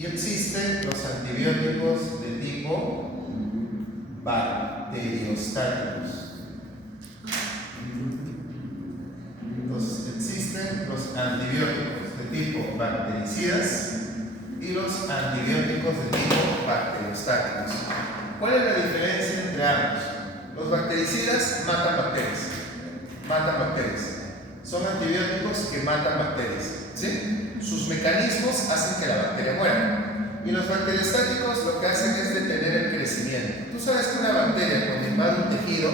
Y existen los antibióticos de tipo bacteriostáticos. Entonces, existen los antibióticos de tipo bactericidas y los antibióticos de tipo bacteriostáticos. ¿Cuál es la diferencia entre ambos? Los bactericidas matan bacterias. Son antibióticos que matan bacterias, ¿sí? Sus mecanismos hacen que la bacteria muera. Y los bacteriostáticos lo que hacen es detener el crecimiento. Tú sabes que una bacteria cuando invade un tejido,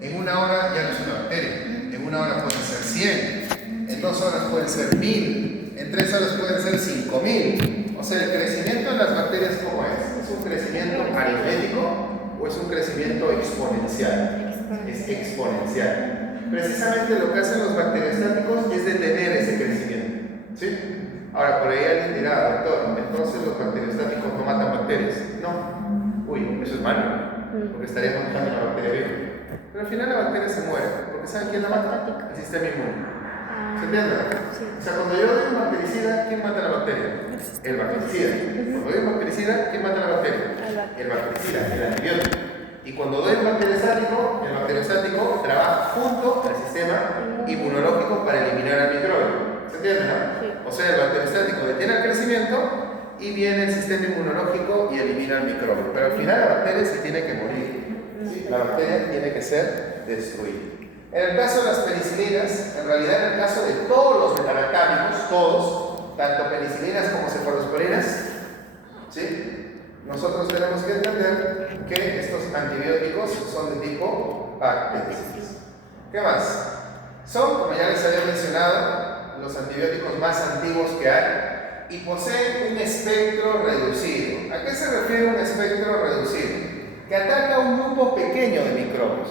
en una hora ya no es una bacteria. En una hora pueden ser 100, en 2 horas pueden ser 1000, en 3 horas pueden ser 5000. O sea, el crecimiento en las bacterias, ¿cómo es? ¿Es un crecimiento aritmético o es un crecimiento exponencial? Es exponencial. Precisamente lo que hacen los bacteriostáticos es detener ese crecimiento, ¿sí? Ahora, por ahí alguien dirá, doctor, entonces los bacteriostáticos no matan bacterias. No. Uy, eso es malo, porque estaríamos matando la bacteria viva. Pero al final la bacteria se muere, porque ¿saben quién la mata? El sistema inmune. ¿Se entiende? Sí. O sea, cuando yo doy un bactericida, ¿quién mata la bacteria? El bactericida. Cuando doy un bactericida, ¿quién mata la bacteria? El bactericida, el antibiótico. Y cuando doy un bacteriostático, el bacteriostático trabaja junto al sistema inmunológico para eliminar al microbio. ¿Se entiende, no? Sí. O sea, el bacteriostático detiene el crecimiento y viene el sistema inmunológico y elimina el microbio. Pero al final la bacteria se tiene que morir. ¿Sí? La bacteria tiene que ser destruida. En el caso de las penicilinas, en realidad en el caso de todos los metalactámicos, todos, tanto penicilinas como cefalosporinas, ¿sí? Nosotros tenemos que entender que estos antibióticos son de tipo bactericidas. ¿Qué más? Son, como ya les había mencionado, los antibióticos más antiguos que hay y poseen un espectro reducido. ¿A qué se refiere un espectro reducido? Que ataca a un grupo pequeño de microbios.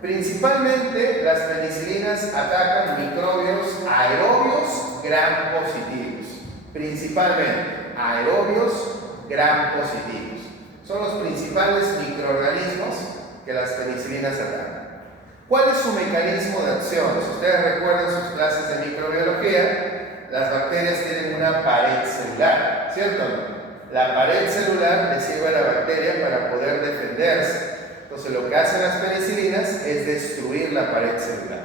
Principalmente las penicilinas atacan microbios aerobios gram positivos. Principalmente aerobios gram positivos. Son los principales microorganismos que las penicilinas atacan. ¿Cuál es su mecanismo de acción? Si ustedes recuerdan sus clases de microbiología, las bacterias tienen una pared celular, ¿cierto? La pared celular le sirve a la bacteria para poder defenderse. Entonces lo que hacen las penicilinas es destruir la pared celular.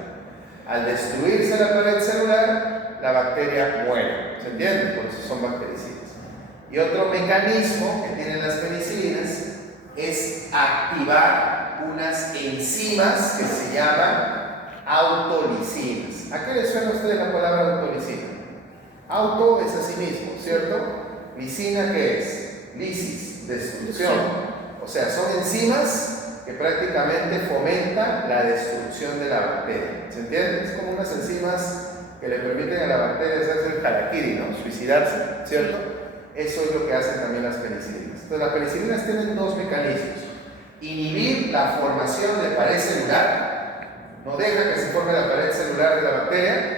Al destruirse la pared celular, la bacteria muere. ¿Se entiende? Por eso son bactericidas. Y otro mecanismo que tienen las penicilinas es activar unas enzimas que se llaman autolisinas. ¿A qué le suena a ustedes la palabra autolisina? Auto es a sí mismo, ¿cierto? Lisina, ¿qué es? Lisis, destrucción. O sea, son enzimas que prácticamente fomentan la destrucción de la bacteria. ¿Se entiende? Es como unas enzimas que le permiten a la bacteria hacerse el harakiri, ¿no? Suicidarse, ¿cierto? Eso es lo que hacen también las penicilinas. Entonces, las penicilinas tienen dos mecanismos. Inhibir la formación de pared celular, no deja que se forme la pared celular de la bacteria,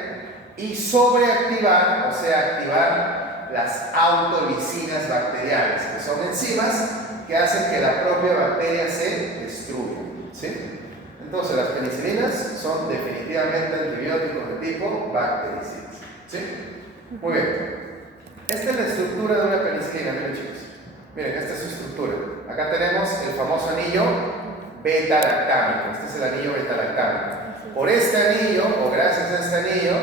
y sobreactivar, o sea, activar las autolisinas bacterianas, que son enzimas que hacen que la propia bacteria se destruya, ¿sí? Entonces, las penicilinas son definitivamente antibióticos de tipo bactericidas, ¿sí? Muy bien. Esta es la estructura de una penicilina, miren chicos. Miren, esta es su estructura. Acá tenemos el famoso anillo beta-lactámico. Este es el anillo beta-lactámico. Por este anillo, o gracias a este anillo,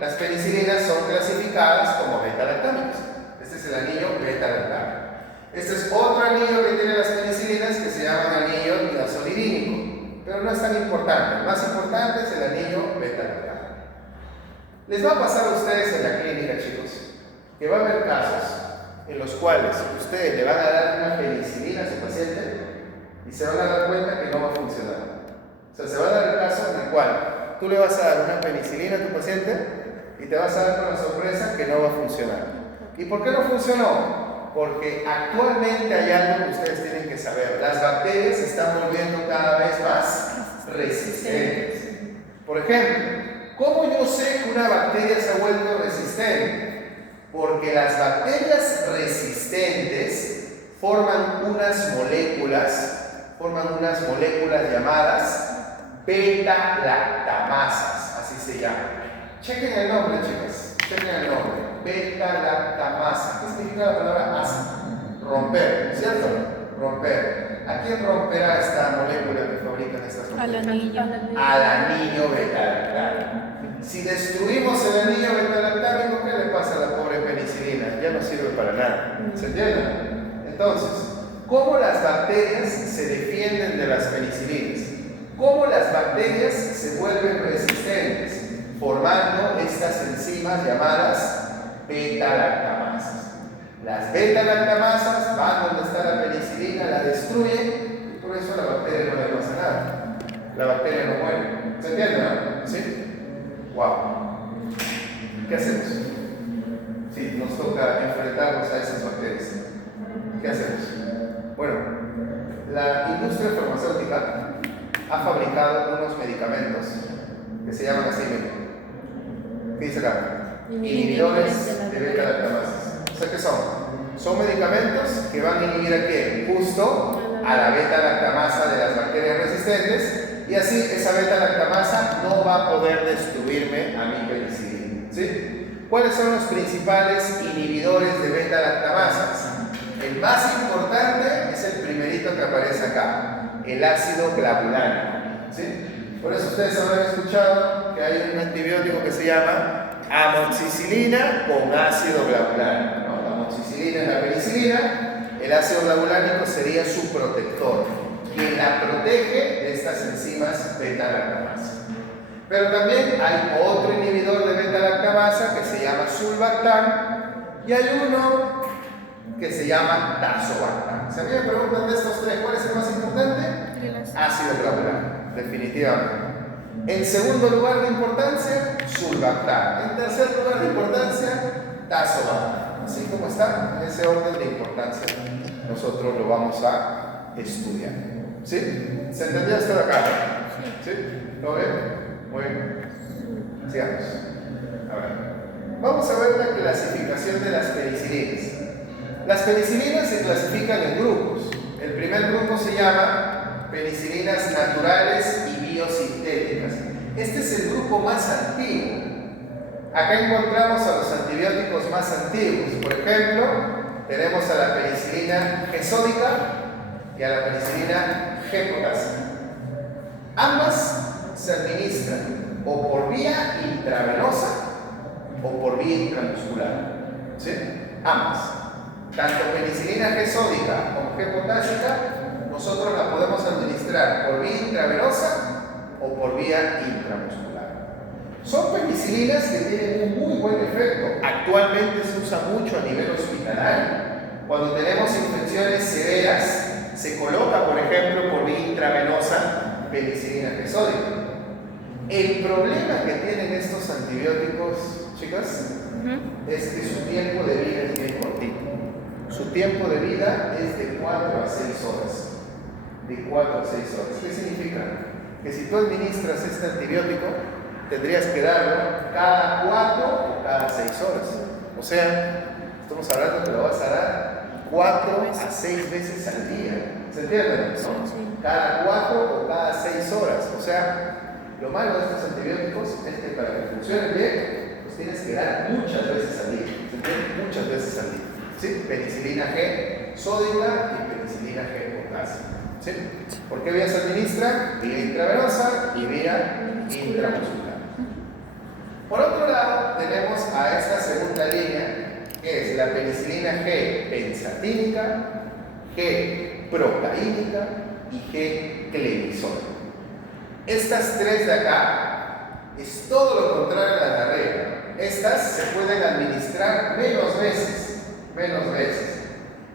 las penicilinas son clasificadas como beta-lactámicas. Este es el anillo beta-lactámico. Este es otro anillo que tienen las penicilinas que se llama anillo diazolirínico, pero no es tan importante. El más importante es el anillo beta-lactámico. Les va a pasar a ustedes en la clínica, chicos, que va a haber casos en los cuales ustedes le van a dar una penicilina a su paciente y se van a dar cuenta que no va a funcionar. O sea, se va a dar el caso en el cual tú le vas a dar una penicilina a tu paciente y te vas a dar con la sorpresa que no va a funcionar. ¿Y por qué no funcionó? Porque actualmente hay algo que ustedes tienen que saber. Las bacterias se están volviendo cada vez más resistentes. Por ejemplo, ¿cómo yo sé que una bacteria se ha vuelto resistente? Porque las bacterias resistentes forman unas moléculas llamadas beta-lactamasas, así se llaman. Chequen el nombre, chicas, chequen el nombre, beta-lactamasa. ¿Qué significa la palabra asa? ¿quién romperá esta molécula que fabrican estas bacterias? Al anillo. Al anillo beta-lactámico. Si destruimos el anillo beta-lactámico, ¿qué le pasa a la pobre penicilina? Ya no sirve para nada. ¿Se entiende? Entonces, ¿cómo las bacterias se defienden de las penicilinas? ¿Cómo las bacterias se vuelven resistentes? Formando estas enzimas llamadas beta-lactamasas. Las beta-lactamasas van donde está la penicilina, la destruyen, y por eso a la bacteria no le pasa nada. La bacteria no muere. ¿Se entiende, no? ¿Sí? ¡Wow! ¿Qué hacemos? Si nos toca enfrentarnos a esas bacterias, ¿qué hacemos? Bueno, la industria farmacéutica ha fabricado unos medicamentos que se llaman así mismo. ¿Qué dice acá? Inhibidores de beta-lactamasas. O sea, ¿qué son? Son medicamentos que van a inhibir a qué? Justo a la beta-lactamasa de las bacterias resistentes, y así esa beta-lactamasa no va a poder destruirme a mi penicilina. ¿Sí? ¿Cuáles son los principales inhibidores de beta-lactamasas? El más importante es el primerito que aparece acá, el ácido clavulánico. ¿Sí? Por eso ustedes habrán escuchado que hay un antibiótico que se llama amoxicilina con ácido clavulánico, ¿no? La amoxicilina es la penicilina, el ácido clavulánico sería su protector, quien la protege de estas enzimas beta-lactamasa. Pero también hay otro inhibidor de beta-lactamasa que se llama sulbactam, y hay uno que se llama tazobactam. Si a mí me preguntan de estos tres, ¿cuál es el más importante? Ácido clavulánico, definitivamente. En segundo lugar de importancia, sulbactam. En tercer lugar de importancia, tazobactam. Así como está, en ese orden de importancia, nosotros lo vamos a estudiar. ¿Sí? ¿Se entendió esto de acá? ¿Sí? ¿Todo bien? Muy bien. Sigamos. A ver. Vamos a ver la clasificación de las penicilinas. Las penicilinas se clasifican en grupos. El primer grupo se llama penicilinas naturales y biosintéticas. Este es el grupo más antiguo. Acá encontramos a los antibióticos más antiguos. Por ejemplo, tenemos a la penicilina G-sódica y a la penicilina G-potásica. Ambas se administran o por vía intravenosa o por vía intramuscular. ¿Sí? Ambas. Tanto penicilina G-sódica como G-potásica, nosotros la podemos administrar por vía intravenosa o por vía intramuscular. Son penicilinas que tienen un muy buen efecto. Actualmente se usa mucho a nivel hospitalario. Cuando tenemos infecciones severas, se coloca, por ejemplo, por vía intravenosa penicilina G-sódica. El problema que tienen estos antibióticos, chicas, es que su tiempo de vida es bien cortito. Su tiempo de vida es de 4 a 6 horas. De 4 a 6 horas. ¿Qué significa? Que si tú administras este antibiótico, tendrías que darlo cada 4 o cada 6 horas. O sea, estamos hablando que lo vas a dar 4 a 6 veces al día. ¿Se entiende? ¿No? Sí. Cada 4 o cada 6 horas. O sea, lo malo de estos antibióticos es que para que funcionen bien, pues tienes que dar muchas veces al día. ¿Se entiende? Muchas veces al día. ¿Sí? Penicilina G sódica y penicilina G potásica. ¿Sí? ¿Por qué vía se administra? Vía intravenosa y vía intramuscular. Por otro lado, tenemos a esta segunda línea, que es la penicilina G pensatínica, G procaínica y G clemizona. Estas tres de acá es todo lo contrario a la diarrea. Estas se pueden administrar menos veces.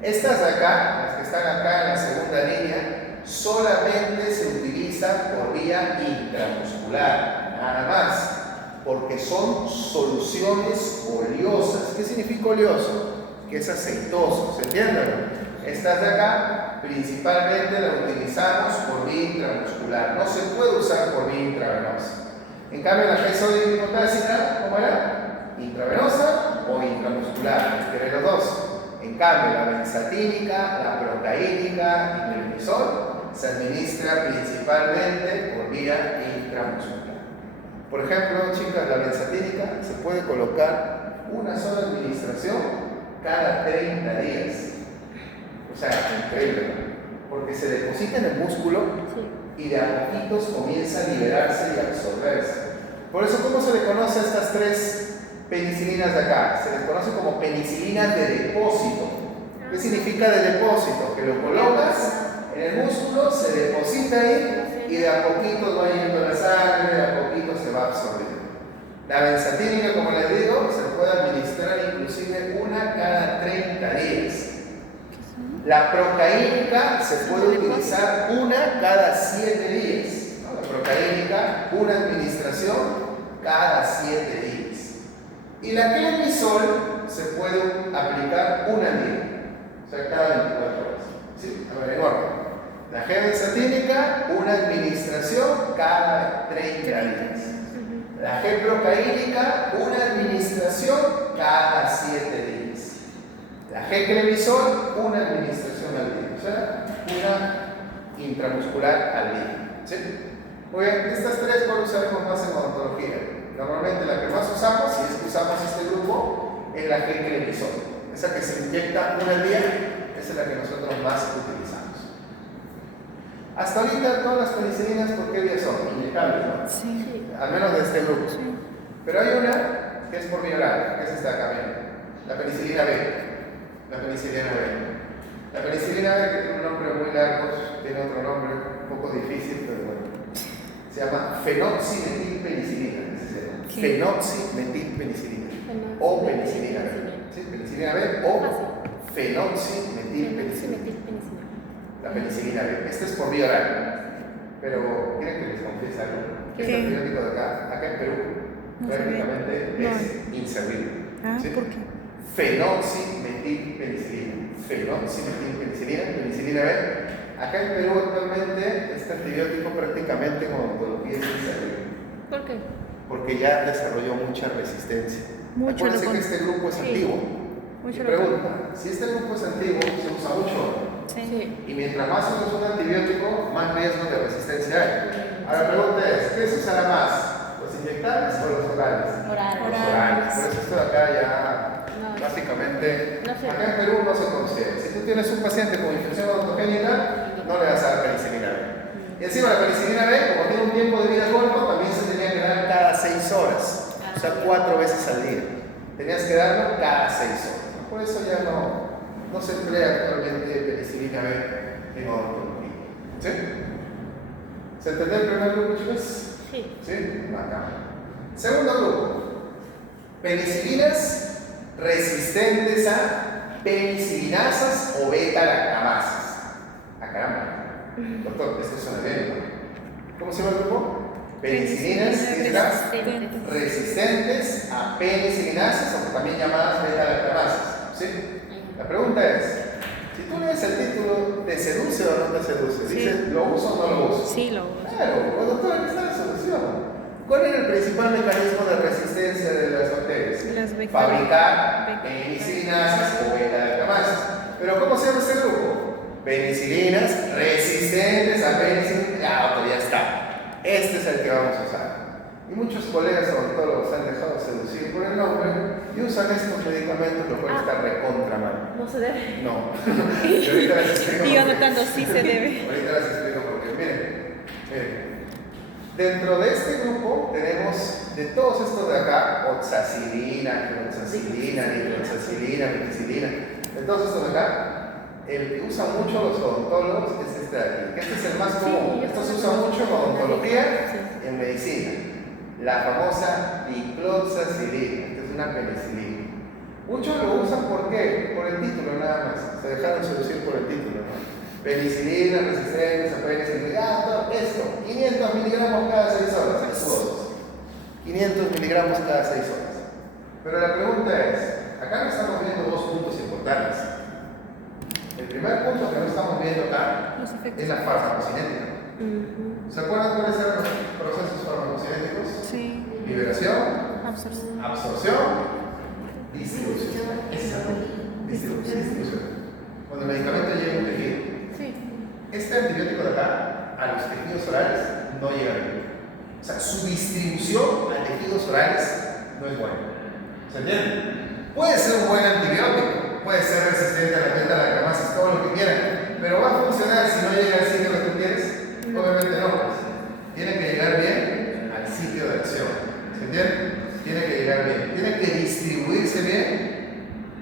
Estas de acá, las que están acá en la segunda línea, solamente se utilizan por vía intramuscular, nada más, porque son soluciones oleosas. ¿Qué significa oleoso? Que es aceitoso, ¿se entiende? Estas de acá principalmente las utilizamos por vía intramuscular, no se puede usar por vía intravenosa. En cambio la G-sódica y potásica, ¿cómo era? Intravenosa o intramuscular, que los dos. En cambio la benzatínica, la procaínica y el clemizol se administra principalmente por vía intramuscular. Por ejemplo, chicas, la benzatínica se puede colocar una sola administración cada 30 días. O sea, increíble, ¿no? ¿Por qué? porque se deposita en el músculo y de a poquitos comienza a liberarse y a absorberse. Por eso, ¿cómo se le conoce a estas tres penicilinas de acá? Se les conoce como penicilinas de depósito. ¿Qué significa de depósito? Que lo colocas en el músculo, se deposita ahí y de a poquito va yendo la sangre, de a poquito se va absorbiendo. La benzatínica, como les digo, se puede administrar inclusive una cada 30 días. La procaínica se puede utilizar una cada 7 días. ¿No? La procaínica, una administración cada 7 días. Y la clemizol se puede aplicar una al día, o sea, cada 24 horas. ¿Sí? A ver, en orden. La G-benzatínica, una administración cada 30 días. La G-procaínica, una administración cada 7 días. La G-clemizol, una administración al día, o sea, una intramuscular al día. ¿Sí? Muy bien, estas tres cuál usaremos más en odontología. Normalmente la que más usamos, si es que usamos este grupo, es la G-clemizol. Esa que se inyecta una al día, esa es la que nosotros más utilizamos. Hasta ahorita todas las penicilinas, ¿por qué vía son? Inyectables, ¿no? Sí. Al menos de este grupo. Sí. Pero hay una que es por vía oral, que es esta acá, miren. La penicilina B. La penicilina B. La penicilina B, que tiene un nombre muy largo, tiene otro nombre un poco difícil, pero bueno. Se llama fenoximetilpenicilina. Fenoximetilpenicilina. O penicilina B. ¿Sí? Penicilina B o fenoximetilpenicilina. La penicilina B. Esta es por vía oral. Pero, ¿quieren que les confiese algo? Este antibiótico de acá en Perú, prácticamente es inservible. ¿Sí? ¿Por qué? Fenoximetilpenicilina. Fenoximetilpenicilina, penicilina B. Acá en Perú actualmente este antibiótico prácticamente en odontología es inservible. ¿Por qué? Porque ya desarrolló mucha resistencia. Acuérdense que este grupo es antiguo. Y pregunta, si este grupo es antiguo, se usa mucho. Sí. Y mientras más usas un antibiótico, más riesgo de resistencia hay. Ahora la pregunta es, ¿qué se usará más? ¿Los inyectables o los orales? Orales. Por eso esto de acá ya básicamente, acá en Perú no se considera. Si tú tienes un paciente con infección odontogénica, no le vas a dar penicilina B. Y encima la penicilina B, como tiene un tiempo de vida corto, también se tenía que dar cada 6 horas. O sea, 4 veces al día. Tenías que darlo cada 6 horas. Por eso ya no se emplea actualmente penicilina B en odontología. ¿Sí? ¿Se entendió el primer grupo, chicos? Sí. ¿Sí? Acá. Segundo grupo. Penicilinas resistentes a penicilinasas o beta-lactamasas. Ah, caramba. Doctor, esto suena bien, ¿no? ¿Cómo se llama el grupo? Penicilinas resistentes a penicilinasas o también llamadas beta-lactamasas. ¿Sí? La pregunta es, si tú lees el título, ¿te seduce o no te seduce? Dices, ¿lo uso o no lo uso? Sí, lo uso. Claro, pues doctor, aquí está la solución. ¿Cuál era el principal mecanismo de resistencia de las bacterias? Fabricar penicilinasas o beta-lactamasas. Pero ¿cómo se llama este grupo? Penicilinas resistentes a penicilina. Ya está. Este es el que vamos a usar. Y muchos colegas odontólogos se han dejado seducir por el nombre y usan estos medicamentos, lo cual está recontra mal. No se debe. No. Y ahorita les explico. Y yo notando sí se debe. Ahorita les explico por qué. Miren. Dentro de este grupo tenemos de todos estos de acá, oxacilina, cloxacilina, nitroxacilina, penicilina. De todos estos de acá, el que usan mucho los odontólogos es este de aquí, que este es el más común. Esto se usa mucho en odontología y en medicina. La famosa dicloxacilina, que es una penicilina. Muchos lo usan ¿por qué? Por el título nada más. Se dejaron seducir por el título, ¿no? Penicilina, resistentes a penicilina. Todo esto, 500 miligramos cada 6 horas. Es su dosis. 500 miligramos cada 6 horas. Pero la pregunta es, acá no estamos viendo dos puntos importantes. El primer punto que no estamos viendo acá es la farmacocinética. ¿Se acuerdan cuáles eran los procesos farmacocinéticos? Sí. Liberación, absorción, distribución. Distribución. Cuando el medicamento llega a un tejido. Este antibiótico de acá, a los tejidos orales, no llega bien. O sea, su distribución a tejidos orales no es buena. ¿Se entiende? Puede ser un buen antibiótico, puede ser resistente a la beta-lactamasas, todo lo que quieran, pero va a funcionar si no llega al sitio que tú quieres? No. Obviamente no, pues. Tiene que llegar bien al sitio de acción. ¿Se entiende? Tiene que llegar bien. Tiene que distribuirse bien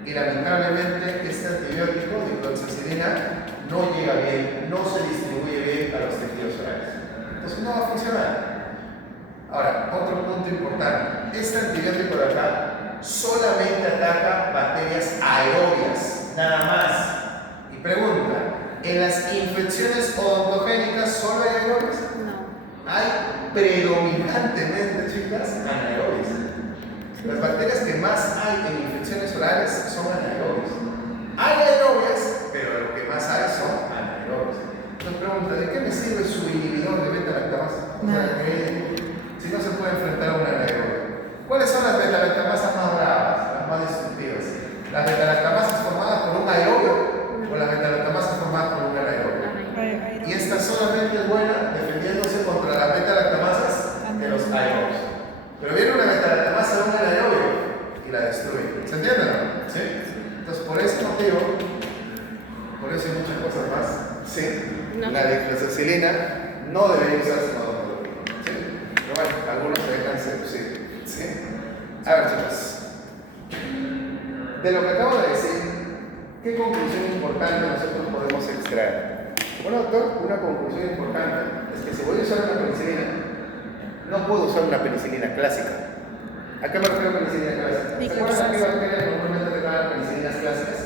y lamentablemente este antibiótico, dicloxacilina, no llega bien, no se distribuye bien a los tejidos orales. Entonces no va a funcionar. Ahora, otro punto importante. Este antibiótico de acá solamente ataca bacterias aerobias, nada más. Y pregunta, ¿en las infecciones odontogénicas solo hay aerobias? No. Hay predominantemente, chicas, anaerobias. Las bacterias que más hay en infecciones orales son anaerobias. Hay aerobias, pero lo que más hay son anaerobias. Entonces pregunta, ¿de qué me sirve su inhibidor de beta-lactamasa? O sea, si no se puede enfrentar a una anaerobia. ¿Cuáles son las beta-lactamasas más bravas, las más destructivas? ¿Las beta-lactamasas formadas por un aerobio o las beta-lactamasas formadas por un anaerobio? Y esta solamente es buena defendiéndose contra las beta-lactamasas de los aerobios. Pero viene una beta-lactamasa de un anaerobio y la destruye. ¿Se entiende, no? ¿Sí? Entonces, por ese motivo, por eso hay muchas cosas más, sí, No. la dicloxacilina no debería usarse en odontología. ¿Sí? Pero bueno, algunos se dejan seducir. ¿Sí? A ver, chicos. De lo que acabo de decir, ¿qué conclusión importante nosotros podemos extraer? Bueno, doctor, una conclusión importante es que si voy a usar una penicilina, no puedo usar una penicilina clásica. ¿A qué me refiero a penicilina clásica? ¿Se acuerdan de qué bacterias normalmente declaran penicilinas clásicas?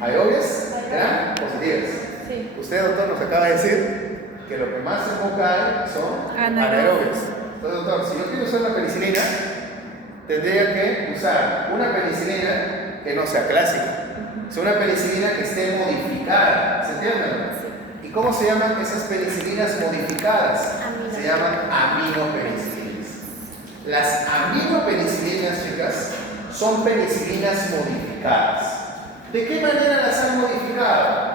Aerobias, gram positivas. Sí. Usted, doctor, nos acaba de decir que lo que más se enfoca hay son anaerobias. Entonces, doctor, si yo quiero usar una penicilina, tendría que usar una penicilina que no sea clásica. Es una penicilina que esté modificada. ¿Se entiende? Sí. ¿Y cómo se llaman esas penicilinas modificadas? Amino. Se llaman aminopenicilinas. Las aminopenicilinas, chicas, son penicilinas modificadas. ¿De qué manera las han modificado?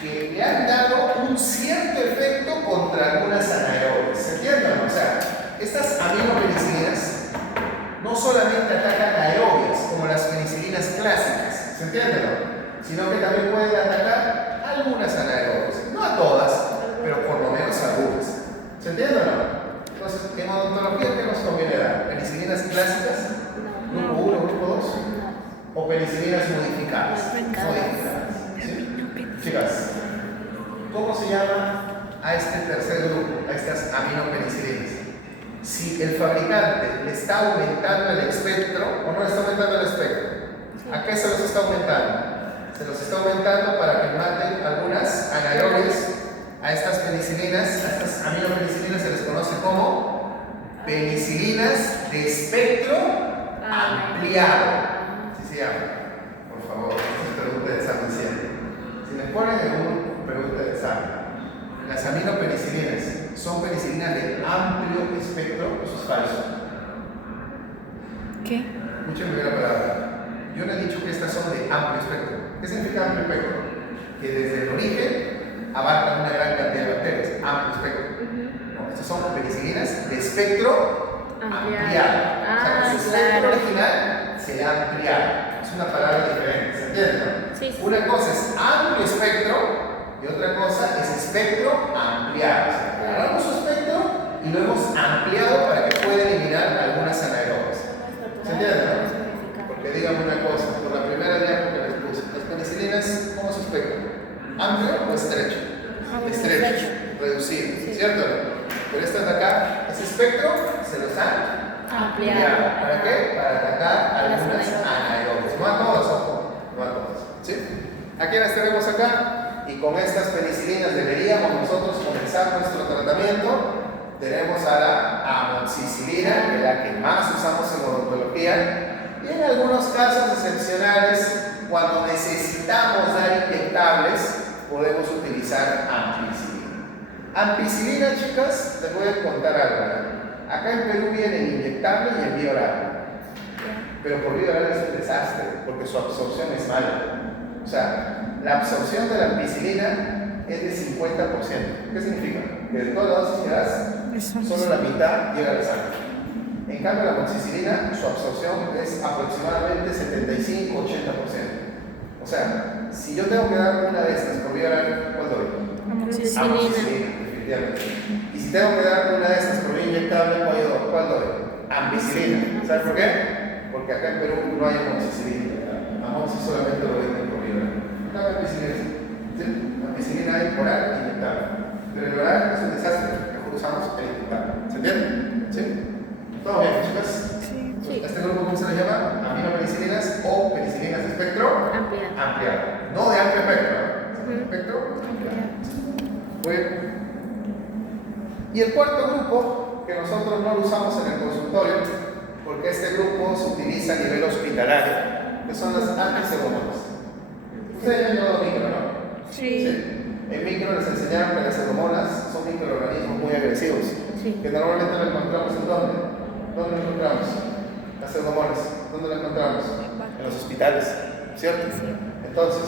Que le han dado un cierto efecto contra algunas anaerobias. ¿Se entiende? O sea, estas aminopenicilinas no solamente atacan aerobias como las penicilinas clásicas, ¿se entiende? Sino que también pueden atacar algunas anaerobias. No a todas, pero por lo menos algunas. ¿Se entiende o no? Entonces, en odontología, ¿qué nos conviene dar? ¿Penicilinas clásicas? No. ¿Grupo 1, grupo 2? ¿O penicilinas modificadas? Modificadas. ¿Sí? Chicas, ¿cómo se llama a este tercer grupo, a estas aminopenicilinas? Si el fabricante le está aumentando el espectro o no le está aumentando el espectro, ¿a qué se los está aumentando? Se los está aumentando para que maten algunas anaerobias. A estas penicilinas, a estas aminopenicilinas se les conoce como penicilinas de espectro ampliado. Así se llama. Por favor, esta es pregunta de examen siempre. Si me ponen en una pregunta de examen, las aminopenicilinas son penicilinas de amplio espectro, eso es falso. ¿Qué? Escuchen bien la palabra. Yo no he dicho que estas son de amplio espectro. ¿Qué significa amplio espectro? Que desde el origen abarcan una gran cantidad de bacterias. Amplio espectro. No, estas son penicilinas de espectro ampliado. O sea, que su espectro original se ha ampliado. Es una palabra diferente, ¿se entiende? Sí, sí. Una cosa es amplio espectro y otra cosa es espectro ampliado. O sea, agarramos su espectro y lo hemos ampliado para que pueda eliminar algunas anaerobias. ¿Se entiende? Porque dígame una cosa, por la primera diapositiva que les puse, las penicilinas, ¿cómo es su espectro? ¿Amplio o estrecho? Estrecho, reducido, Sí. ¿cierto? Pero estas de acá, ese espectro se los han ampliado. ¿Para qué? Para atacar algunas anaerobias. No a todas, ojo, no a todas. ¿Sí? Aquí las tenemos acá y con estas penicilinas deberíamos nosotros comenzar nuestro tratamiento. Tenemos a la amoxicilina, que es la que más usamos en odontología, y en algunos casos excepcionales, cuando necesitamos dar inyectables, podemos utilizar ampicilina. Ampicilina, chicas, les voy a contar algo. Acá en Perú viene inyectable y en vía oral. Pero por vía oral es un desastre, porque su absorción es mala. O sea, la absorción de la ampicilina es de 50%. ¿Qué significa? Que de todas las dosis que das, solo la mitad llega a la sangre. En cambio, la amoxicilina, su absorción es aproximadamente 75-80%. O sea, si yo tengo que dar una de estas por vía oral, ¿cuál doy? Amoxicilina, definitivamente. Y si tengo que dar una de estas por vía inyectable, ¿cuál doy? Ampicilina. ¿Sabes por qué? Porque acá en Perú no hay amoxicilina. Amoxi solamente lo venden por vía oral. No hay ampicilina. ¿Sí? Ampicilina hay oral e inyectable. Pero el oral es un desastre. Mejor usamos el inyectable. ¿Se entiende? ¿Sí? ¿Todo bien, chicas? Sí. Este grupo, ¿cómo se le llama? Aminopenicilinas o penicilinas de espectro ampliado. No de amplio espectro. Espectro ampliado. Bueno. Y el cuarto grupo, que nosotros no lo usamos en el consultorio, porque este grupo se utiliza a nivel hospitalario, que son las antipseudomonas. Ustedes ya han llevado micro, ¿no? Sí. En micro les enseñaron que las pseudomonas son microorganismos muy agresivos, que normalmente lo encontramos en ¿dónde? ¿Dónde lo encontramos? Las pseudomonas, ¿dónde las encontramos? En los hospitales, ¿cierto? Entonces,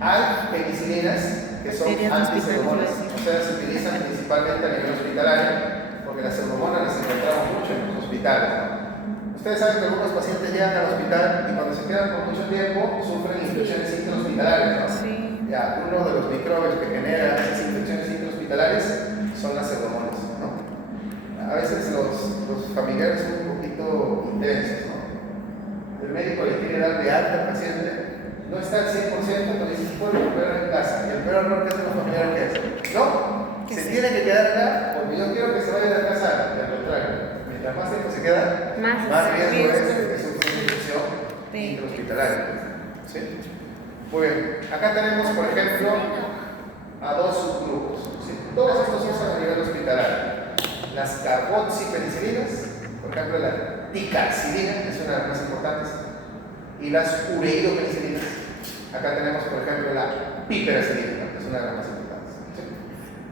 hay penicilinas que son antipseudomonas, o sea, se utilizan principalmente a nivel hospitalario, porque las pseudomonas las encontramos mucho en los hospitales, ¿no? Ustedes saben que algunos pacientes llegan al hospital y cuando se quedan por mucho tiempo sufren infecciones intrahospitalarias, ¿no? Ya, uno de los microbios que genera esas infecciones intrahospitalarias son las pseudomonas, ¿no? A veces los familiares son un poquito intensos, ¿no? El médico le quiere dar de alta al paciente, no está al 100%, pero dice, se puede recuperar en casa. Y el peor error que hacen los familiares, ¿qué es? No, se tiene que quedar acá porque yo quiero que se vaya de casa. Y al contrario, mientras más tiempo se queda, más riesgo es de que sufra una infección intrahospitalaria. ¿Sí? Muy bien, acá tenemos, por ejemplo, a dos subgrupos. ¿Sí? Todos estos se usan a nivel hospitalario. Las carboxipenicilinas, por ejemplo, la ticarcilina, que es una de las más importantes, y las ureidopenicilinas. Acá tenemos, por ejemplo, la piperacilina, que es una de las más importantes. ¿Sí?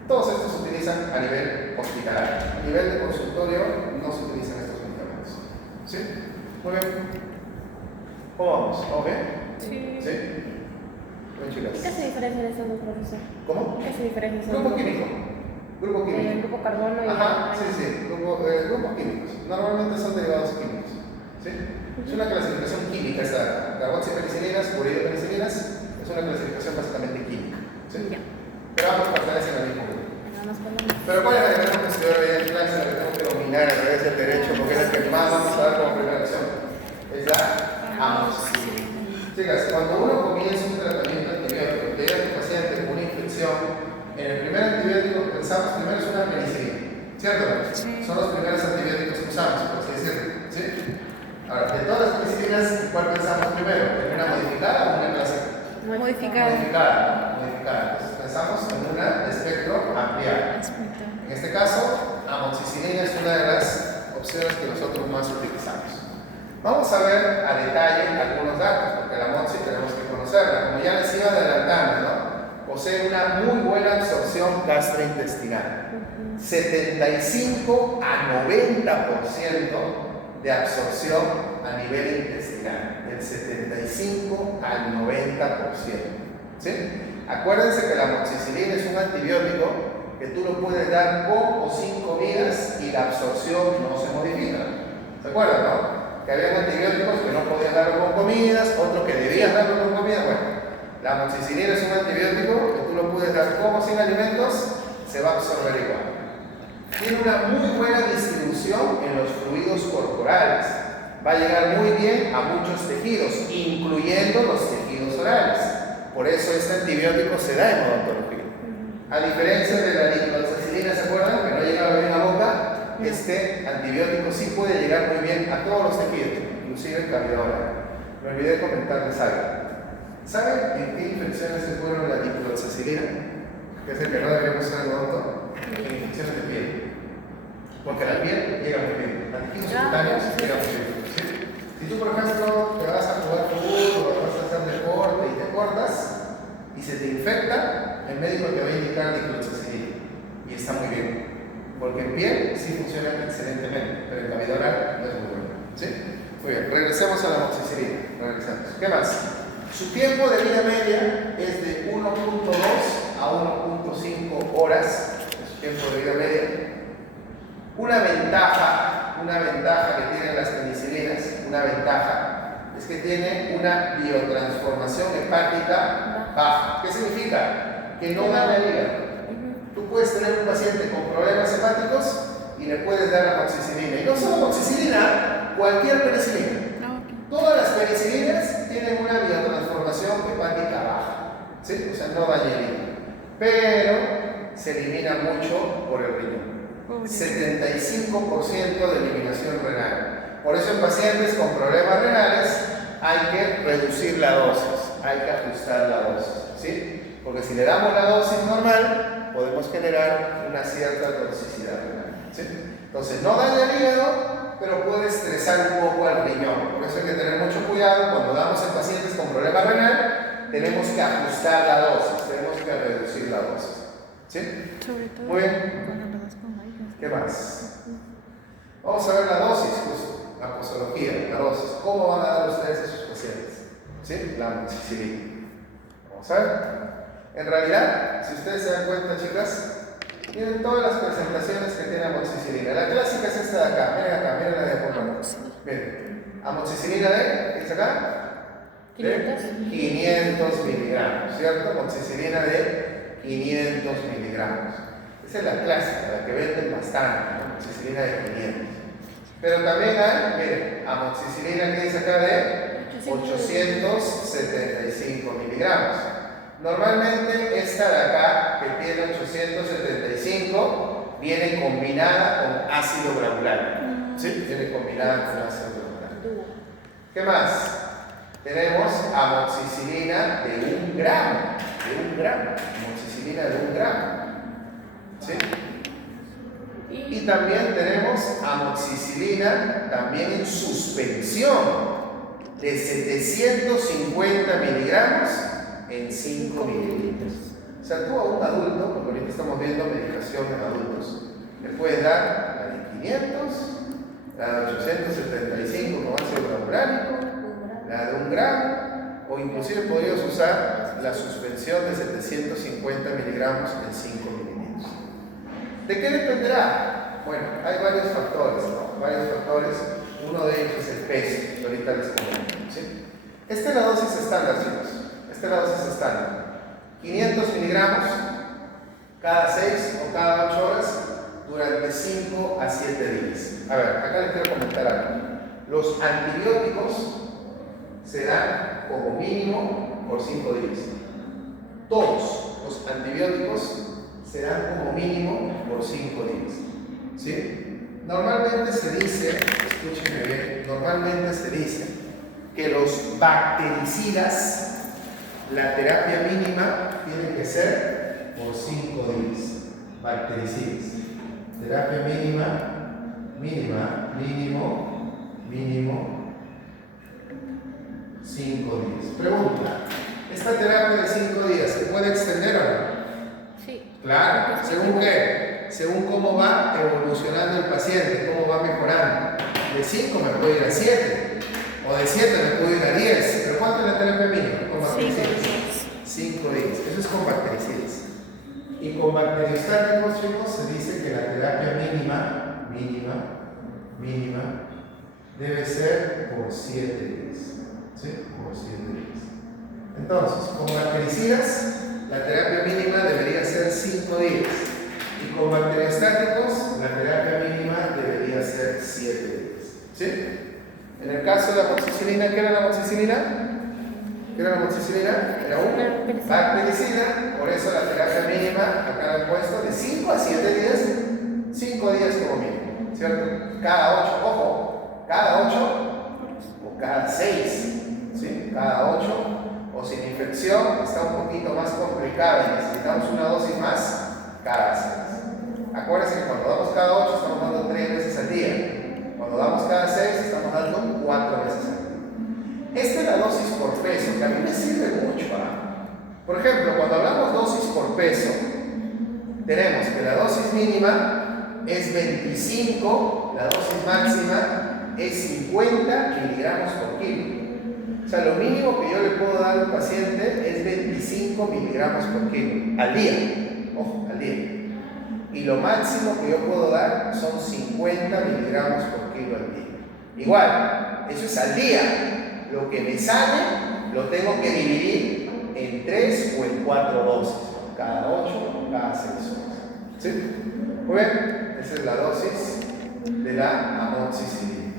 Todos estos se utilizan a nivel hospitalario. A nivel de consultorio no se utilizan estos medicamentos. ¿Sí? Muy bien. ¿Cómo vamos? ¿Vamos bien? Sí. ¿Sí? Muy chicas. ¿Qué se diferencia de esos dos, profesor? ¿Cómo? ¿Qué se diferencia de esos Grupo dos? químico. Grupo químico. El grupo carbono y Ajá, sí. Grupos químicos. Normalmente son derivados químicos. ¿Sí? Es una clasificación química esta. Carboxipenicilinas, ureidopenicilinas, es una clasificación básicamente química. ¿Sí? Ya. Pero ambos pertenecen al mismo grupo. Vamos con la Pero ¿cuál es la que tenemos que estudiar hoy en clase? La que tenemos que dominar a través del derecho, porque es la que más vamos a dar como primera opción. Es la amoxicilina. Chicas, cuando uno comienza un tratamiento antibiótico, que llega a tu paciente con una infección, en el primer antibiótico que pensamos primero es una penicilina, ¿cierto? Sí. Son los primeros antibióticos que usamos, por así decirlo. ¿Sí? Ahora, de todas las penicilinas, ¿cuál pensamos primero? ¿En una modificada o en una clásica? modificada. Modificada. Entonces pensamos en una de espectro ampliado. En este caso, amoxicilina es una de las opciones que nosotros más utilizamos. Vamos a ver a detalle algunos datos, porque la amoxi tenemos que conocerla. Como ya les iba adelantando, ¿no? Posee una muy buena absorción gastrointestinal. 75 a 90% de absorción a nivel intestinal. Del 75 al 90%. ¿Sí? Acuérdense que la amoxicilina es un antibiótico que tú lo puedes dar con o sin comidas y la absorción no se modifica. ¿Se acuerdan, no? Que había antibióticos que no podías darlo con comidas, otros que debías darlo con comidas. Bueno, la amoxicilina es un antibiótico que tú lo puedes dar con o sin alimentos, se va a absorber igual. Tiene una muy buena distribución en los fluidos corporales. Va a llegar muy bien a muchos tejidos, incluyendo los tejidos orales. Por eso este antibiótico se da en odontología. A diferencia de la nitroxacilina, ¿se acuerdan? Que no llegaba bien a la boca. Este antibiótico sí puede llegar muy bien a todos los tejidos, inclusive el cavidad oral. Me olvidé de comentarles algo. ¿Saben en qué infecciones es bueno la nitroxacilina? Que es el que no deberíamos usar en odonto. En infecciones de piel. Porque la piel llega muy bien. Los tejidos cutáneos llegan muy bien. ¿Sí? Si tú, por ejemplo, te vas a jugar fútbol o vas a hacer deporte y te cortas y se te infecta, el médico te va a indicar nitroxacilina. Y está muy bien. Porque en piel sí funciona excelentemente, pero en cavidad oral no es muy bueno. ¿Sí? Muy bien, regresemos a la amoxicilina. Regresemos. ¿Qué más? Su tiempo de vida media es de 1.2 a 1.5 horas. Es su tiempo de vida media. Una ventaja que tienen las penicilinas, es que tiene una biotransformación hepática baja. ¿Qué significa? Que no daña el hígado. Tú puedes tener un paciente con problemas hepáticos y le puedes dar amoxicilina. Y no solo amoxicilina, cualquier penicilina. Todas las penicilinas tienen una biotransformación hepática baja, ¿sí? O sea, no daña el hígado, pero se elimina mucho por el riñón. 75% de eliminación renal. Por eso en pacientes con problemas renales hay que reducir la dosis, hay que ajustar la dosis, ¿sí? Porque si le damos la dosis normal, podemos generar una cierta toxicidad renal, ¿sí? Entonces no daña el hígado, pero puede estresar un poco al riñón. Por eso hay que tener mucho cuidado cuando damos en pacientes con problema renal. Tenemos que ajustar la dosis, tenemos que reducir la dosis, ¿sí? Sobre todo Muy bien. cuando empezás con maíz. ¿Qué más? Vamos a ver la dosis, justo, la posología, la dosis. ¿Cómo van a dar ustedes a sus pacientes? ¿Sí? La amoxicilina. Vamos a ver. En realidad, si ustedes se dan cuenta, chicas, miren todas las presentaciones que tiene amoxicilina. La clásica es esta de acá. Miren la diapositiva. Miren. Amoxicilina de, ¿qué es acá? De 500 miligramos, ¿cierto? Amoxicilina de 500 miligramos. Esa es la clásica, la que venden bastante, ¿no? Amoxicilina de 500. Pero también hay, miren, amoxicilina que dice acá de 875 miligramos. Normalmente esta de acá, que tiene 875, viene combinada con ácido granular. ¿Sí? Viene combinada con ácido granular. ¿Qué más? Tenemos amoxicilina de 1 gramo. De 1 gramo. Amoxicilina de 1 gramo. ¿Sí? Y también tenemos amoxicilina también en suspensión de 750 miligramos en 5 mililitros. O sea, tú a un adulto, porque ahorita estamos viendo medicación en adultos, le puedes dar la de 500, la de 875 con ácido granulárico, la de 1 gramo, o inclusive podrías usar la suspensión de 750 miligramos en 5 mililitros. ¿De qué dependerá? Bueno, hay varios factores, ¿no? Varios factores. Uno de ellos es el peso, que ahorita les comento, ¿sí? Esta es la dosis estándar, chicos. Esta es la dosis estándar. 500 miligramos cada 6 o cada 8 horas durante 5 a 7 días. A ver, acá les quiero comentar algo. Los antibióticos se dan como mínimo por 5 días. Todos los antibióticos se dan como mínimo por 5 días. ¿Sí? Normalmente se dice, escúchenme bien, normalmente se dice que los bactericidas, la terapia mínima tiene que ser por 5 días. Bactericidas. Terapia mínimo 5 días. Pregunta, ¿esta terapia de 5 días se puede extender o no? Sí. Claro, ¿según qué? Según cómo va evolucionando el paciente, cómo va mejorando. De 5 me puedo ir a 7, o de 7 me puedo ir a 10. ¿Pero cuánto es la terapia mínima? Con bactericidas. 5 días. Eso es con bactericidas. Y con bacteriostáticos, chicos, se dice que la terapia mínima, debe ser por 7 días. ¿Sí? Por 7 días. Entonces, con bactericidas, la terapia mínima debería ser 5 días. Y con bacteriostáticos, la terapia mínima debería ser 7 días. ¿Sí? En el caso de la amoxicilina, ¿qué era la amoxicilina? ¿Qué era la amoxicilina? Era un bactericida. Por eso la terapia mínima, acá la he puesto, de 5 a 7 días, 5 días como mínimo. ¿Cierto? Cada 8, ojo, cada 8 o cada 6. ¿Sí? Cada 8. O sin infección está un poquito más complicada y necesitamos una dosis más, cada 6. Acuérdense que cuando damos cada 8 estamos dando 3 veces al día. Cuando damos cada 6 estamos dando 4 veces al día. Esta es la dosis por peso, que a mí me sirve mucho. Por ejemplo, cuando hablamos dosis por peso, tenemos que la dosis mínima es 25, la dosis máxima es 50 miligramos por kilo. O sea, lo mínimo que yo le puedo dar al paciente es 25 miligramos por kilo al día. Ojo, al día. Y lo máximo que yo puedo dar son 50 miligramos por kilo al día. Igual, eso es al día. Lo que me sale lo tengo que dividir en 3 o en 4 dosis. Cada 8 o cada 6 horas. ¿Sí? Muy bien, esa es la dosis de la amoxicilina.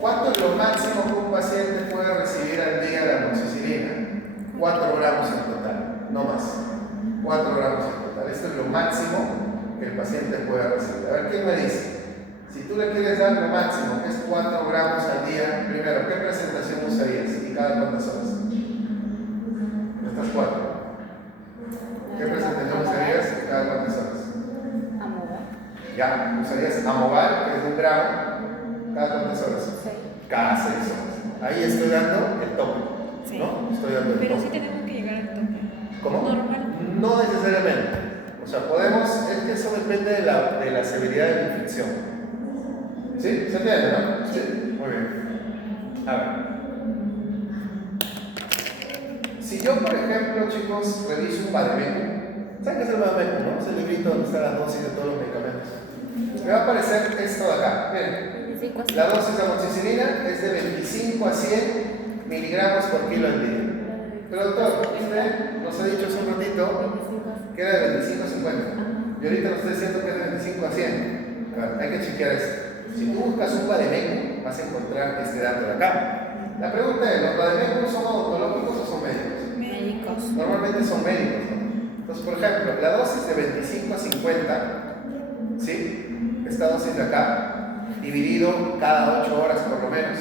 ¿Cuánto es lo máximo que un paciente puede recibir al día de amoxicilina? 4 gramos en total, no más. 4 gramos en total. Esto es lo máximo que el paciente puede recibir. A ver, ¿quién me dice? Si tú le quieres dar lo máximo, que es 4 gramos al día, primero, ¿qué presentación usarías? ¿Y cada cuántas horas? Estas 4. ¿Qué presentación usarías y cada cuántas horas? Amobar. Ya, usarías Amoval, que es 1 gramo, ¿cada cuántas horas? 6. Cada 6 horas. Ahí estoy dando el tope, Sí. ¿no? Estoy dando el Pero tope. sí tenemos que llegar al tope. ¿Cómo? Normal. No necesariamente. O sea, podemos, es que eso depende de la severidad de la infección. ¿Sí? ¿Se entiende, no? Sí. Muy bien. A ver. Si yo, por ejemplo, chicos, reviso un Bademecum, ¿saben qué es el Bademecum, no? Es el librito donde está la dosis de todos los medicamentos. Me va a aparecer esto de acá. Miren. 25 a La dosis de amoxicilina es de 25 a 100 miligramos por kilo al día. Pero doctor, usted nos ha dicho hace un ratito 25 a que era de 25 a 50. Y ahorita nos está diciendo que es de 25 a 100. Claro, hay que chequear eso. Si tú buscas un Bademecum, vas a encontrar este dato de acá. La pregunta es, ¿los Bademecum son odontológicos o son médicos? médicos. Normalmente son médicos, ¿no? Entonces, por ejemplo, la dosis de 25 a 50, ¿sí? Esta dosis de acá, dividido cada 8 horas por lo menos,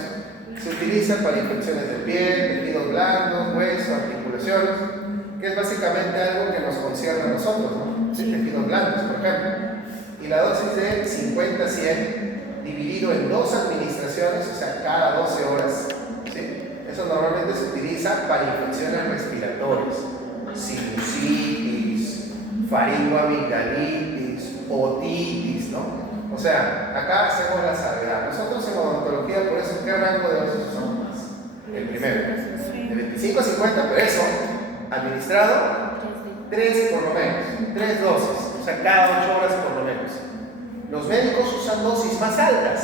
se utiliza para infecciones de piel, tejidos blandos, huesos, articulaciones, que es básicamente algo que nos concierne a nosotros, ¿no? Sí, tejidos blandos, por ejemplo. Y la dosis de 50 a 100, dividido en 2 administraciones, o sea, cada 12 horas, ¿sí? Eso normalmente se utiliza para infecciones respiratorias, sinusitis, faringoamigdalitis, otitis, ¿no? O sea, acá hacemos la salvedad. Nosotros en odontología, por eso, ¿qué rango de dosis usamos más? El primero. De 25 a 50, pero eso, administrado, 3 por lo menos, 3 dosis, o sea, cada 8 horas por lo menos. Los médicos usan dosis más altas,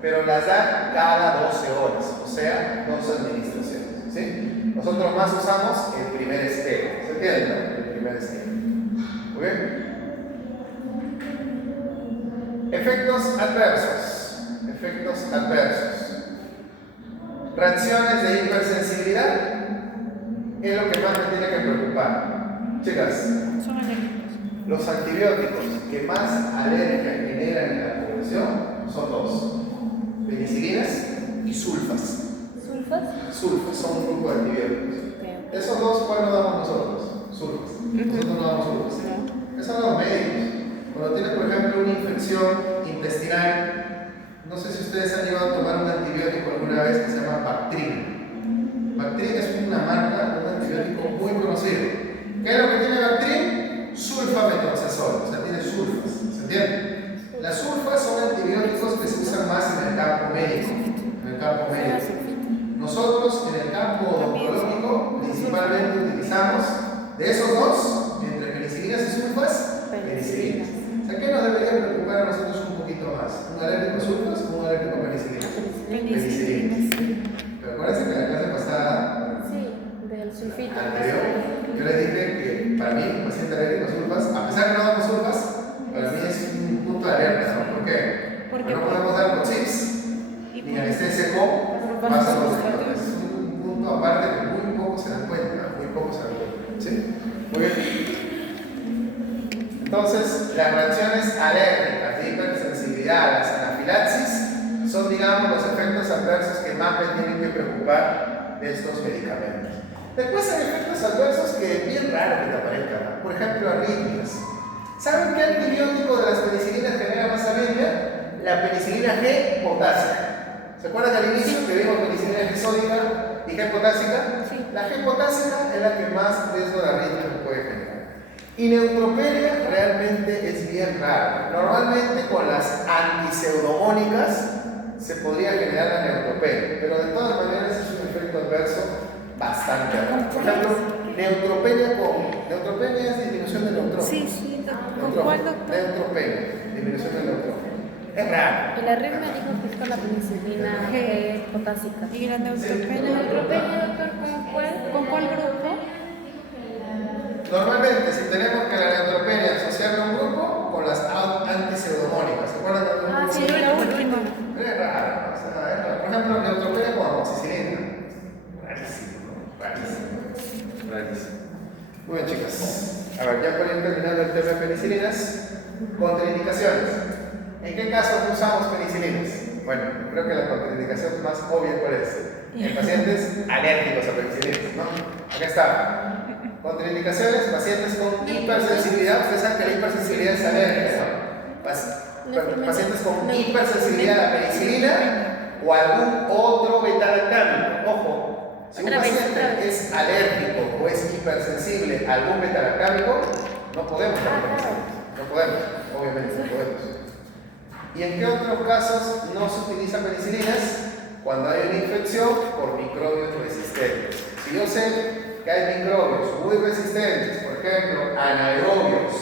pero las dan cada 12 horas, o sea, 2 administraciones, ¿sí? Nosotros más usamos el primer estero, ¿se entiende, no? El primer estero. Muy bien. Efectos adversos. Efectos adversos. Reacciones de hipersensibilidad es lo que más me tiene que preocupar. Chicas, Son alérgicos. los antibióticos que más alergia generan en la población son 2: penicilinas y sulfas. ¿Sulfas? Sulfas son un grupo de antibióticos. Ok. Esos 2, ¿cuál no damos nosotros? Sulfas. Nosotros no damos sulfas. Esos son los médicos. Cuando tienes, por ejemplo, una infección intestinal, no sé si ustedes han llegado a tomar un antibiótico alguna vez que se llama Bactrim. Bactrim es una marca, un antibiótico muy conocido. ¿Qué es lo que tiene Bactrim? Sulfamethoxazol, o sea, tiene sulfas. ¿Se entiende? Las sulfas son antibióticos que se usan más en el campo médico. En el campo médico. Nosotros, en el campo odontológico, principalmente utilizamos de esos 2, entre penicilinas y sulfas, penicilinas. O sea, ¿qué nos debería preocupar a nosotros un poquito más? ¿Un alérgico a sulfas o un alérgico a penicilinas? Penicilinas. Pero acuérdense que en la clase pasada, Sí, del sulfito. anterior, yo les dije que para mí, un paciente alérgico a sulfas, a pesar de que no damos sulfas, para mí es un punto de alerta, ¿no? ¿Por qué? Porque no podemos dar los chips, ni anestesia seco, más a los sectores. Es un punto aparte que muy pocos se dan cuenta, muy pocos se dan cuenta. ¿Sí? Muy bien. Entonces, las reacciones alérgicas de hipersensibilidad, las anafilaxis, son, digamos, los efectos adversos que más me tienen que preocupar de estos medicamentos. Después hay efectos adversos que es bien raro que te aparezcan, ¿no? Por ejemplo, arritmias. ¿Saben qué antibiótico de las penicilinas genera más arritmia? La penicilina G potásica. ¿Se acuerdan al inicio que vimos penicilina G sódica y G potásica? Sí. La G potásica es la que más riesgo de arritmia nos puede generar. Y neutropenia realmente es bien raro. Normalmente con las antipseudomónicas se podría generar la neutropenia, pero de todas maneras es un efecto adverso bastante raro. Por ejemplo, neutropenia es disminución de neutrófilos. Sí. ¿Con cuál, doctor? Neutropenia, disminución de neutrófilos. Es raro. El arritmia dijo que es con la penicilina G potásica. ¿Y la ¿La neutropenia? neutropenia, doctor, con cuál grupo? Normalmente, si tenemos que la neutropenia asociarla a un pseudomónicas. ¿Se acuerdan de Ah, sí, Sí, la el última. último. Es raro, o sea, es raro. Por ejemplo, neutropenia con amoxicilina. Rarísimo, ¿no? Rarísimo. Rarísimo. Muy bien, chicas. A ver, ya para ir terminando el tema de penicilinas, contraindicaciones. ¿En qué casos usamos penicilinas? Bueno, creo que la contraindicación más obvia, ¿cuál es? En pacientes alérgicos a penicilinas, ¿no? Acá está. Contraindicaciones, pacientes con hipersensibilidad. Ustedes saben que la hipersensibilidad es alérgica, ¿no? Pacientes con hipersensibilidad a la penicilina o algún otro betalactámico. Ojo, si un paciente es alérgico o es hipersensible a algún betalactámico, no podemos dar penicilinas. No podemos, obviamente no podemos. ¿Y en qué otros casos no se utilizan penicilinas? Cuando hay una infección por microbios resistentes. Si yo sé que hay microbios muy resistentes, por ejemplo, anaerobios,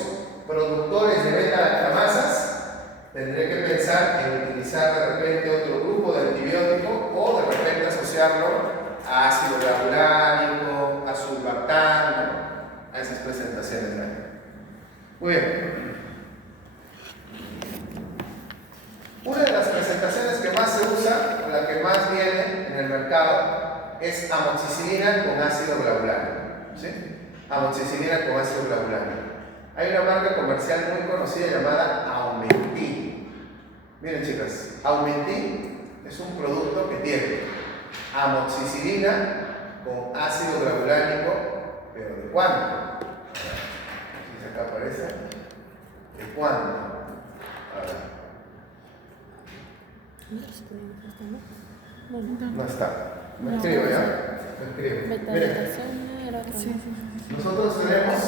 productores de beta-lactamasas, tendré que pensar en utilizar de repente otro grupo de antibiótico o de repente asociarlo a ácido hialurónico, a sulbactam, ¿no? A esas presentaciones. Muy bien. Una de las presentaciones que más se usa, o la que más viene en el mercado, es amoxicilina con ácido glavulano. ¿Sí? Amoxicilina con ácido glavulano. Hay una marca comercial muy conocida llamada Aumentin. Miren, chicas, Aumentin es un producto que tiene amoxicilina con ácido gravulánico, pero ¿de cuánto? Si acá aparece, ¿de cuánto? Ahora. No está. Me escribo ya. Me escribo. Miren, nosotros tenemos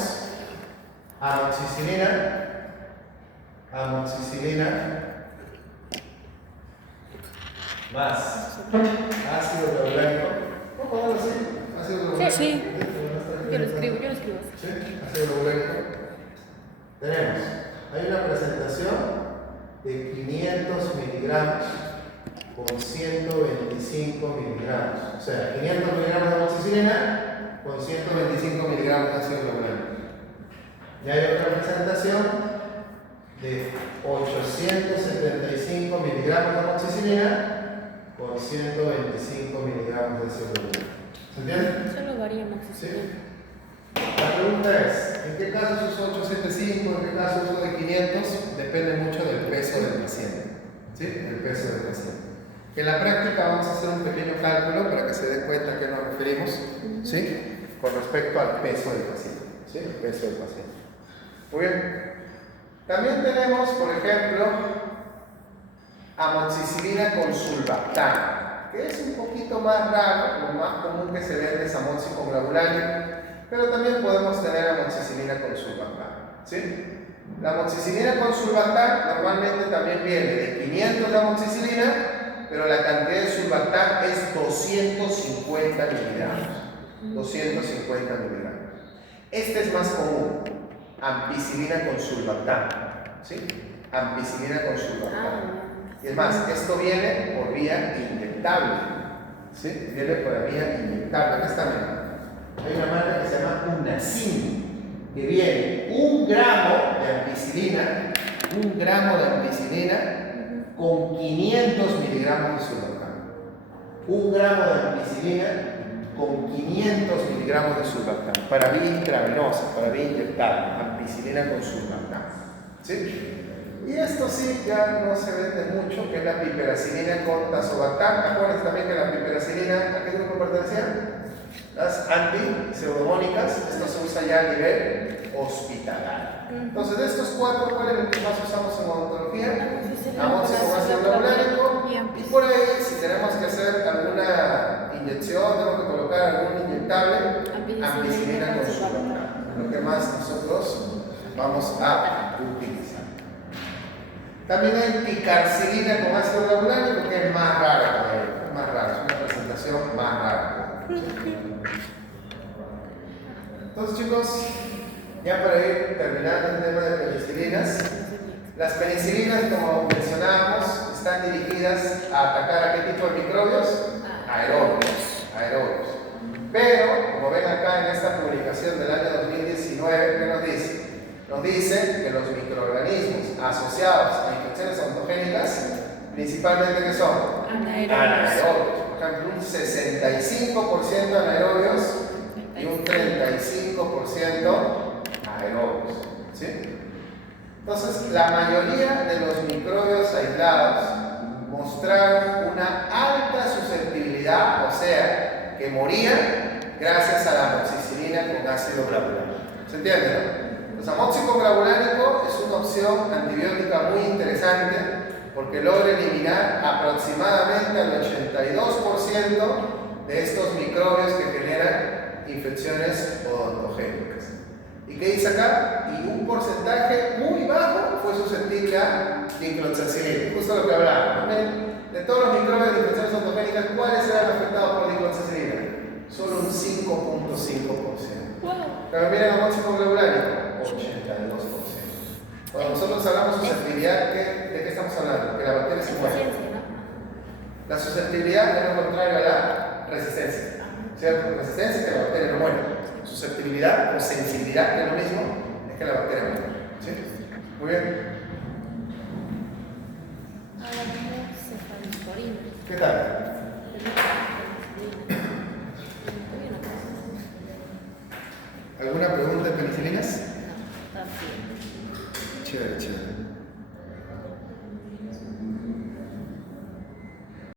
amoxicilina más ácido glavulano. ¿Cómo podemos decir? Ácido glavulano. Sí. Yo lo escribo. Sí, ácido glavulano. Tenemos, hay una presentación de 500 miligramos con 125 miligramos. O sea, 500 miligramos de amoxicilina con 125 miligramos de ácido glavulano. Y hay otra presentación de 875 miligramos de amoxicilina con 125 miligramos de ácido glavulano. ¿Se entiende? Solo varía amoxicilina. ¿Sí? La pregunta es, ¿en qué casos uso 875? ¿En qué casos uso de 500? Depende mucho del peso del paciente. ¿Sí? El peso del paciente. En la práctica vamos a hacer un pequeño cálculo para que se den cuenta a qué nos referimos, ¿sí? Con respecto al peso del paciente. ¿Sí? El peso del paciente. Muy bien. También tenemos, por ejemplo, amoxicilina con sulbactam, que es un poquito más raro. Lo más común que se vende es amoxi con glavulano, pero también podemos tener amoxicilina con sulbactam. ¿Sí? La amoxicilina con sulbactam normalmente también viene de 500 de amoxicilina, pero la cantidad de sulbactam es 250 miligramos. 250 miligramos. Este es más común, ampicilina con sulbactam. ¿Sí? Ampicilina con sulbactam. Y es más, esto viene por vía inyectable. ¿Sí? Viene por la vía inyectable. Acá está, mira. Hay una marca que se llama Unacin, que viene 1 gramo de ampicilina, 1 gramo de ampicilina con 500 miligramos de sulbactam. 1 gramo de ampicilina con 500 miligramos de sulbactam para vía intravenosa, para vía inyectable, ampicilina con sulbactam. ¿Sí? Y esto sí ya no se vende mucho, que es la piperacilina con tazobactam. Acuérdense también que la piperacilina, ¿a qué grupo pertenecía? Las antipseudomónicas. Esto se usa ya a nivel hospitalario. Entonces, de estos 4, ¿cuál es el que más usamos en odontología? Amoxicilina con ácido glavulano. Y por ahí, si tenemos que hacer alguna inyección, tenemos que colocar algún inyectable, ampicilina con sulbactam. Lo que más nosotros vamos a utilizar. También hay picarcilina con ácido glavulano, que es más rara todavía. Es más rara, es una presentación más rara. Entonces, chicos, ya para ir terminando el tema de penicilinas, las penicilinas, como mencionábamos, están dirigidas a atacar a qué tipo de microbios? Aerobios. Pero, como ven acá en esta publicación del año 2019, ¿qué nos dice? Nos dice que los microorganismos asociados a infecciones Principalmente, ¿qué son? Anaerobios. Por ejemplo, un 65% anaerobios y un 35% aerobios. ¿Sí? Entonces, la mayoría de los microbios aislados mostraron una alta susceptibilidad, o sea, que morían gracias a la amoxicilina con ácido clavulánico. ¿Se entiende? Entonces, amóxico clavulánico es una opción antibiótica muy interesante porque logra eliminar aproximadamente al 82% de estos microbios que generan infecciones odontogénicas. ¿Y qué dice acá? Y un porcentaje muy bajo fue susceptible a dicloxacilina. Justo lo que hablábamos. De todos los microbios de infecciones odontogénicas, ¿cuáles eran afectados por dicloxacilina? Solo un 5.5%. Pero miren el amóxico clavulánico, 82%. Cuando nosotros hablamos de susceptibilidad, ¿de qué estamos hablando? Que la bacteria se muere. La susceptibilidad es lo contrario a la resistencia. ¿Cierto? Resistencia es que la bacteria no muere. Susceptibilidad o sensibilidad, que es lo mismo, es que la bacteria muere. ¿Sí? Muy bien. ¿Qué tal? ¿Alguna pregunta de penicilinas? No, está bien. Chévere, chévere.